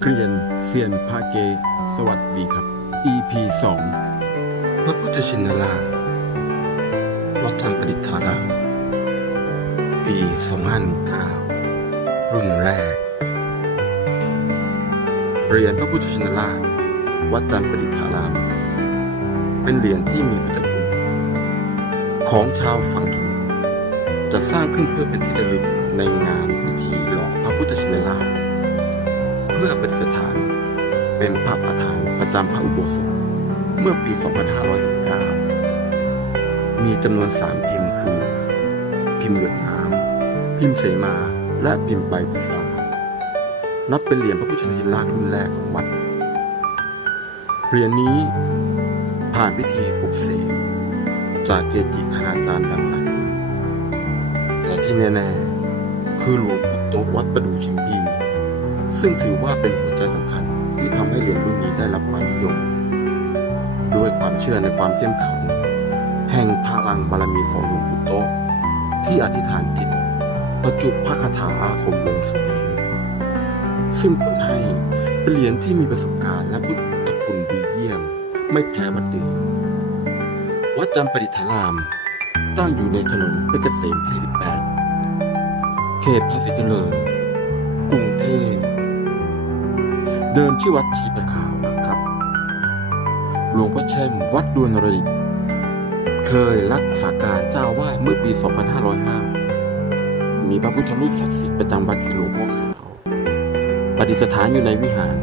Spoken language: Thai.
เกรียนเซียนพาเก สวัสดีครับ EP 2 พระพุทธชินราชวัดจำปดิษฐารามปี 2519 รุ่นแรก เหรียญพระพุทธชินราชวัดจำปดิษฐาราม เป็นเหรียญที่มีพุทธคุณของชาวฝั่งทนจะสร้างขึ้นเพื่อเป็นที่ระลึกในงานพิธีหล่อพระพุทธชินราช เพื่อประดิษฐาน เป็นพระประธานประจำพระอุโบสถเมื่อปี 2519 มีจำนวน3พิมพ์คือ พิมพ์หยดน้ำ พิมพ์เสมา และพิมพ์ใบพุทรานับเป็นเหรียญพระพุทธชินราชรุ่นแรกของวัด เหรียญนี้ผ่านพิธีปลุกเสกจากเกจิคณาจารย์ดังหลายแต่ที่แน่ๆ คือหลวงปู่โตะวัดประดู่ชิมพี ซึ่งถือว่าเป็นหัวใจสำคัญที่ทำให้เหรียญรุ่นนี้ได้รับความนิยม ด้วยความเชื่อในความเข้มแข็งแห่งพลังบารมีของหลวงปู่โตที่อธิษฐานจิตประจุพระคาถาอาคมลงสู่เหรียญซึ่งผลให้เป็นเหรียญที่มีประสบการณ์และพุทธคุณดีเยี่ยม ไม่แพ้วัดอื่นวัดจำปดิษฐาราม ตั้งอยู่ในถนนเพชรเกษม 48 เขตภาษีเจริญกรุงเทพ เดิมชื่อวัดชีประขาวนะครับ หลวงพ่อแช่มวัดดวนรดิต เคยรักษาการเจ้าอาวาดเมื่อปี 2505 มีพระพุทธรูปศักดิ์สิทธิ์ประจำวัดคือหลวงพ่อขาวประดิษฐานอยู่ในวิหาร